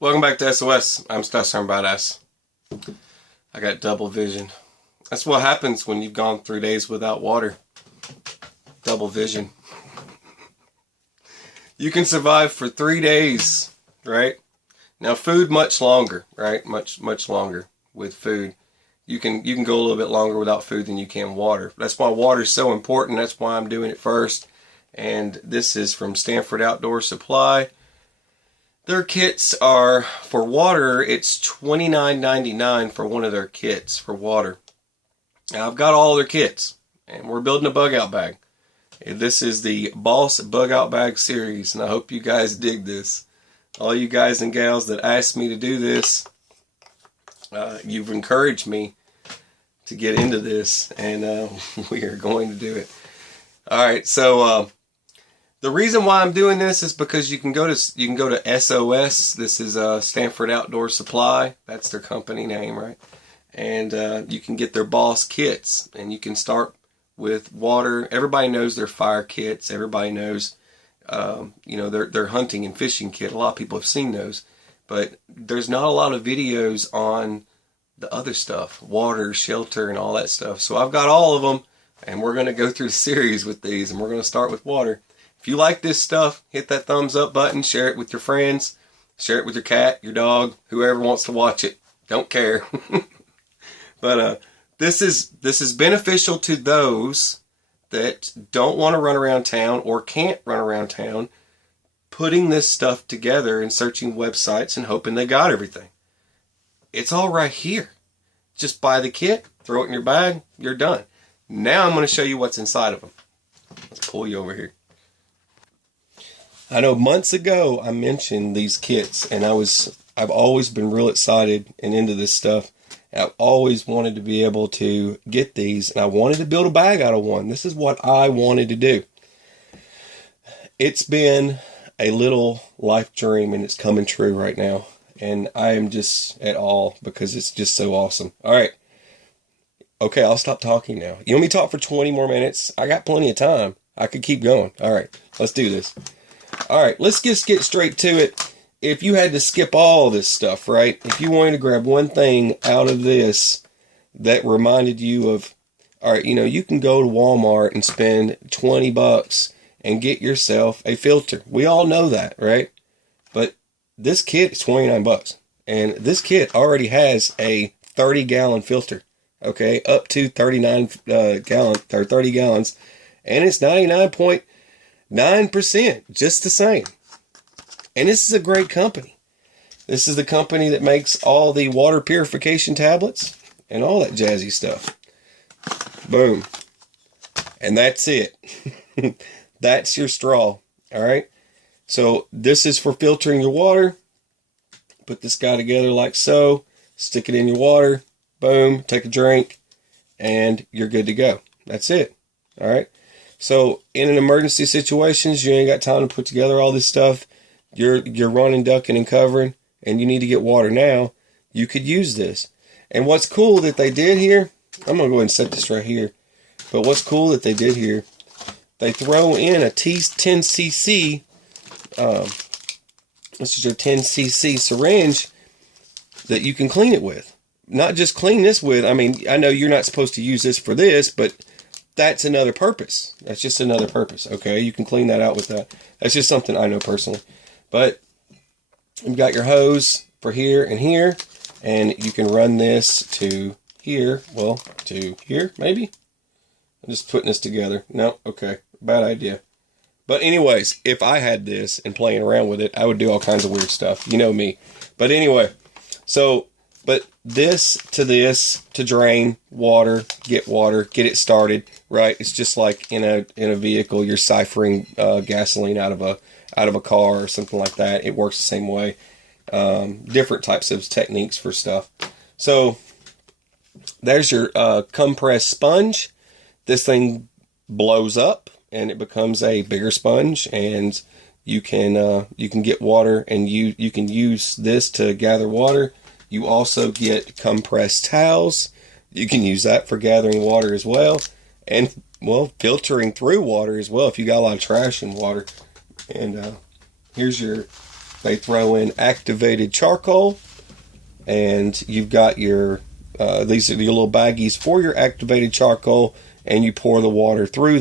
Welcome back to SOS. I'm B.O.S. I got double vision. That's what happens when you've gone 3 days without water. Double vision. You can survive for 3 days, right? Now food much longer, right? Much longer with food. You can go a little bit longer without food than you can water. That's why water is so important. That's why I'm doing it first. And this is from Stanford Outdoor Supply. Their kits are, for water, it's $29.99 for one of their kits for water. Now, I've got all their kits, and we're building a bug out bag. This is the B.O.S.S bug out bag series, and I hope you guys dig this. All you guys and gals that asked me to do this, you've encouraged me to get into this, and we are going to do it. All right, so the reason why I'm doing this is because you can go to SOS. This is Stanford Outdoor Supply. That's their company name, right? And you can get their B.O.S.S kits, and you can start with water. Everybody knows their fire kits. Everybody knows, their hunting and fishing kit. A lot of people have seen those, but there's not a lot of videos on the other stuff, water, shelter, and all that stuff. So I've got all of them, and we're going to go through the series with these, and we're going to start with water. If you like this stuff, hit that thumbs up button, share it with your friends, share it with your cat, your dog, whoever wants to watch it. Don't care. But this is beneficial to those that don't want to run around town or can't run around town, putting this stuff together and searching websites and hoping they got everything. It's all right here. Just buy the kit, throw it in your bag, you're done. Now I'm going to show you what's inside of them. Let's pull you over here. I know months ago I mentioned these kits, and I've always been real excited and into this stuff. I've always wanted to be able to get these, and I wanted to build a bag out of one. This is what I wanted to do. It's been a little life dream, and it's coming true right now. And I am just at awe because it's just so awesome. All right. Okay, I'll stop talking now. You want me to talk for 20 more minutes? I got plenty of time. I could keep going. All right, let's do this. All right, let's just get straight to it. If you had to skip all this stuff, right? If you wanted to grab one thing out of this that reminded you of, all right, you can go to Walmart and spend $20 and get yourself a filter. We all know that, right? But this kit is $29, and this kit already has a 30-gallon filter, okay, up to 30 gallons, and it's 99.9%, just the same. And this is a great company. This is the company that makes all the water purification tablets and all that jazzy stuff. Boom. And that's it. That's your straw. All right. So this is for filtering your water. Put this guy together like so. Stick it in your water. Boom. Take a drink. And you're good to go. That's it. All right. So in an emergency situations, you ain't got time to put together all this stuff. You're running, ducking, and covering, and you need to get water now. You could use this. And what's cool that they did here, I'm going to go ahead and set this right here. But what's cool that they did here, they throw in a 10cc, this is your 10cc syringe that you can clean it with. Not just clean this with, I mean, I know you're not supposed to use this for this, but that's another purpose. That's just another purpose, okay? You can clean that out with that. That's just something I know personally. But you've got your hose for here and here, and you can run this to here. Well, to here, maybe? I'm just putting this together. No, okay, bad idea. But anyways, if I had this and playing around with it, I would do all kinds of weird stuff. You know me. But anyway, so, but this to drain water, get it started, right? It's just like in a vehicle, you're siphoning gasoline out of a car or something like that. It works the same way. Different types of techniques for stuff. So there's your compress sponge. This thing blows up and it becomes a bigger sponge, and you can get water, and you can use this to gather water. You also get compressed towels. You can use that for gathering water as well, and well, filtering through water as well if you got a lot of trash in water. And here's your They throw in activated charcoal, and you've got your these are your little baggies for your activated charcoal, and you pour the water through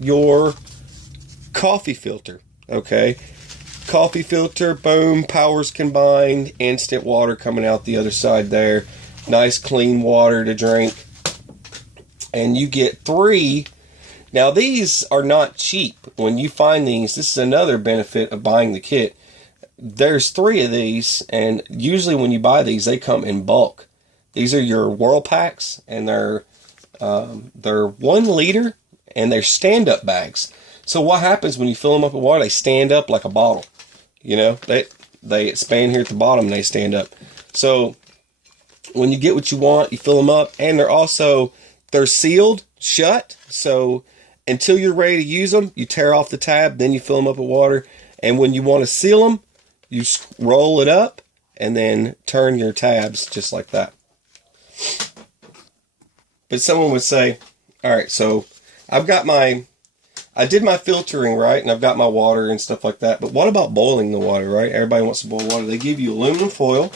your coffee filter. Okay, coffee filter, boom, powers combined, instant water coming out the other side there. Nice clean water to drink. And you get 3. Now these are not cheap. When you find these, this is another benefit of buying the kit. There's 3 of these, and usually when you buy these, they come in bulk. These are your Whirl packs, and they're 1 liter, and they're stand-up bags. So what happens when you fill them up with water? They stand up like a bottle. You know, they expand here at the bottom, and they stand up. So when you get what you want, you fill them up, and they're sealed shut. So until you're ready to use them, you tear off the tab, then you fill them up with water. And when you want to seal them, you roll it up and then turn your tabs just like that. But someone would say, all right, so I did my filtering, right? And I've got my water and stuff like that. But what about boiling the water, right? Everybody wants to boil water. They give you aluminum foil,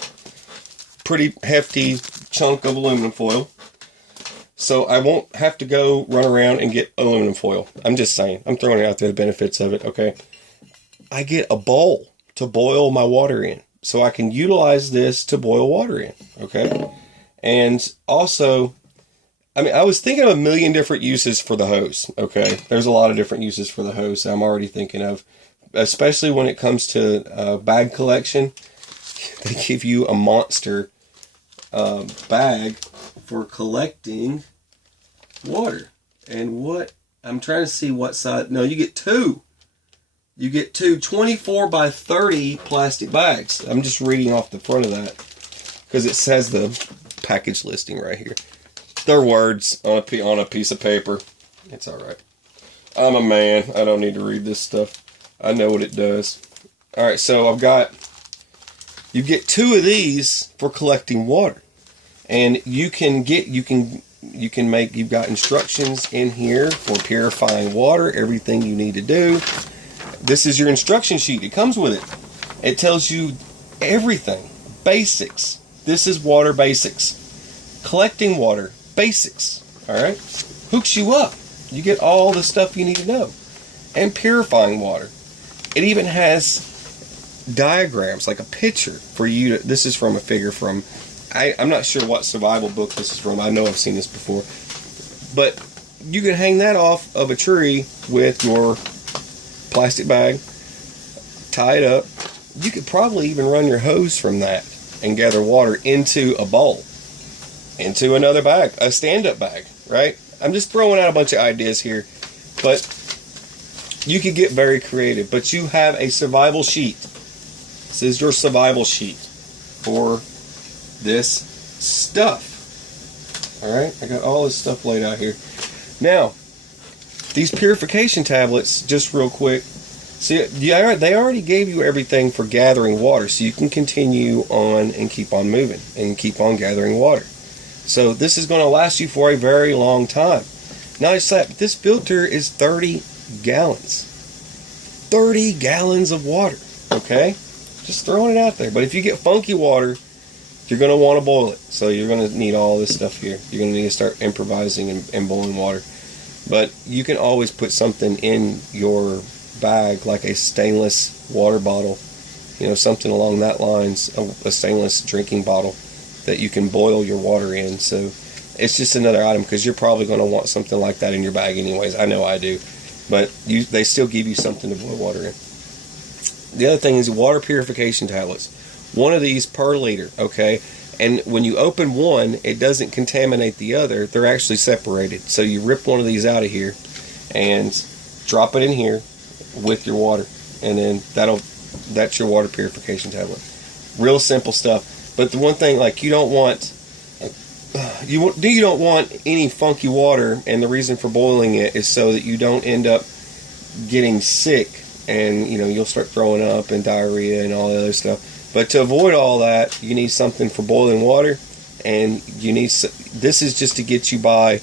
pretty hefty chunk of aluminum foil. So I won't have to go run around and get aluminum foil. I'm just saying. I'm throwing out there the benefits of it, okay? I get a bowl to boil my water in. So I can utilize this to boil water in, okay? And also, I was thinking of a million different uses for the hose, okay? There's a lot of different uses for the hose I'm already thinking of, especially when it comes to bag collection. They give you a monster bag for collecting water. And I'm trying to see what size. No, you get 2. You get 2 24 by 30 plastic bags. I'm just reading off the front of that because it says the package listing right here. They're words on a piece of paper. It's all right. I'm a man. I don't need to read this stuff. I know what it does. All right, so you get 2 of these for collecting water. And you've got instructions in here for purifying water, everything you need to do. This is your instruction sheet. It comes with it. It tells you everything. Basics. This is water basics. Collecting water basics. All right? Hooks you up. You get all the stuff you need to know. And purifying water. It even has diagrams, like a picture for you to, this is from a figure from, I'm not sure what survival book this is from. I know I've seen this before. But you can hang that off of a tree with your plastic bag, tie it up. You could probably even run your hose from that and gather water into a bowl, into another bag, a stand-up bag, right? I'm just throwing out a bunch of ideas here, but you could get very creative. But you have a survival sheet. This is your survival sheet for this stuff. All right, I got all this stuff laid out here. Now, these purification tablets, just real quick. See, they already gave you everything for gathering water, so you can continue on and keep on moving and keep on gathering water. So this is going to last you for a very long time. Now, it's like this filter is 30 gallons. 30 gallons of water, okay? Just throwing it out there. But if you get funky water, you're going to want to boil it. So you're going to need all this stuff here. You're going to need to start improvising and boiling water. But you can always put something in your bag, like a stainless water bottle, something along that lines, a stainless drinking bottle that you can boil your water in. So it's just another item, because you're probably going to want something like that in your bag anyways. I know I do. But they still give you something to boil water in. The other thing is water purification tablets. 1 of these per liter, okay? And when you open one, it doesn't contaminate the other. They're actually separated. So you rip one of these out of here and drop it in here with your water. And then that's your water purification tablet. Real simple stuff. But the one thing, like, you don't want any funky water, and the reason for boiling it is so that you don't end up getting sick and you'll start throwing up and diarrhea and all the other stuff. But to avoid all that, you need something for boiling water, and this is just to get you by.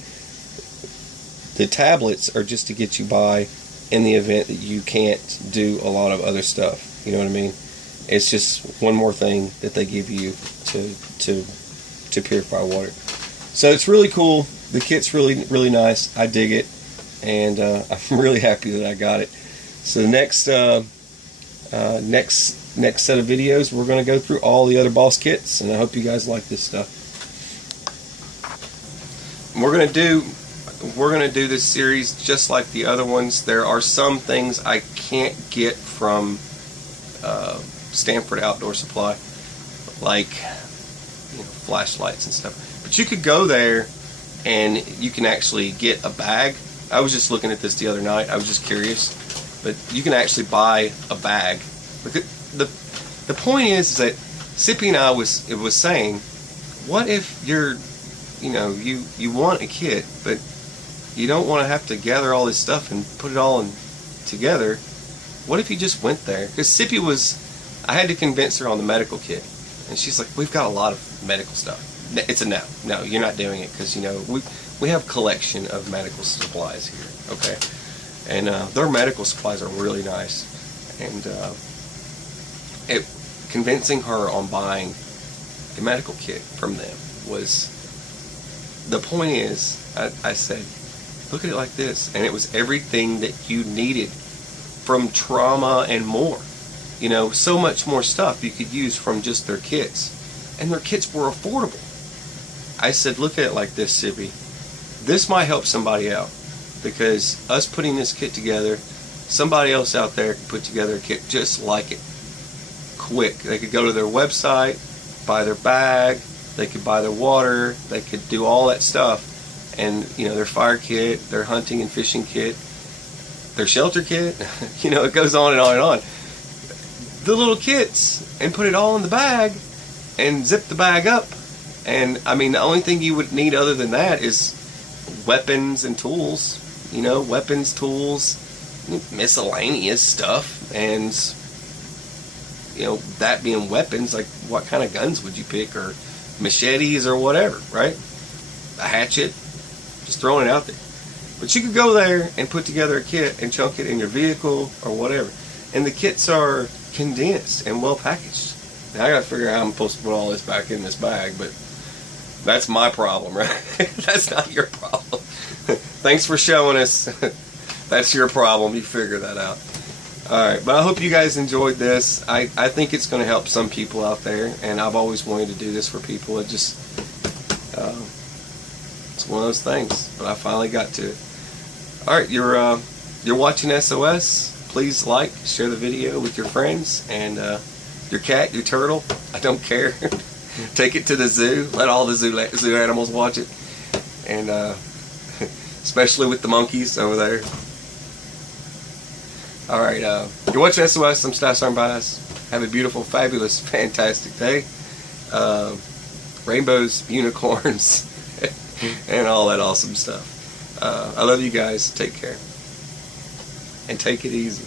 The tablets are just to get you by in the event that you can't do a lot of other stuff. You know what I mean? It's just one more thing that they give you to purify water. So it's really cool. The kit's really nice. I dig it, and I'm really happy that I got it. So the next set of videos, we're going to go through all the other B.O.S.S kits, and I hope you guys like this stuff. We're going to do this series just like the other ones. There are some things I can't get from Stanford Outdoor Supply, like flashlights and stuff. But you could go there and you can actually get a bag. I was just looking at this the other night. I was just curious, but you can actually buy a bag. The point is that Sippy and I was saying, what if you're, you want a kit, but you don't want to have to gather all this stuff and put it all together. What if you just went there? Because Sippy I had to convince her on the medical kit, and she's like, we've got a lot of medical stuff. It's a no. No, you're not doing it, because we have a collection of medical supplies here, okay? And their medical supplies are really nice, and convincing her on buying a medical kit from them was, the point is, I said, look at it like this, and it was everything that you needed from trauma and more. So much more stuff you could use from just their kits, and their kits were affordable. I said, look at it like this, Sippy. This might help somebody out, because us putting this kit together, somebody else out there could put together a kit just like it, quick. They could go to their website, buy their bag, they could buy their water, they could do all that stuff, and their fire kit, their hunting and fishing kit, their shelter kit, it goes on and on and on. The little kits, and put it all in the bag, and zip the bag up, and the only thing you would need other than that is weapons and tools, weapons, tools, miscellaneous stuff, and that being weapons, like what kind of guns would you pick, or machetes or whatever, right? A hatchet, just throwing it out there. But you could go there and put together a kit and chunk it in your vehicle or whatever. And the kits are condensed and well packaged. Now I gotta figure out how I'm supposed to put all this back in this bag, but that's my problem, right? That's not your problem. Thanks for showing us. That's your problem. You figure that out. Alright, but I hope you guys enjoyed this. I think it's going to help some people out there, and I've always wanted to do this for people. It's one of those things, but I finally got to it. Alright, you're watching SOS. Please like, share the video with your friends, and your cat, your turtle, I don't care. Take it to the zoo. Let all the zoo animals watch it, and especially with the monkeys over there. Alright, you're watching SOS. I'm Stash Arm Bias. Have a beautiful, fabulous, fantastic day. Rainbows, unicorns, and all that awesome stuff. I love you guys. Take care. And take it easy.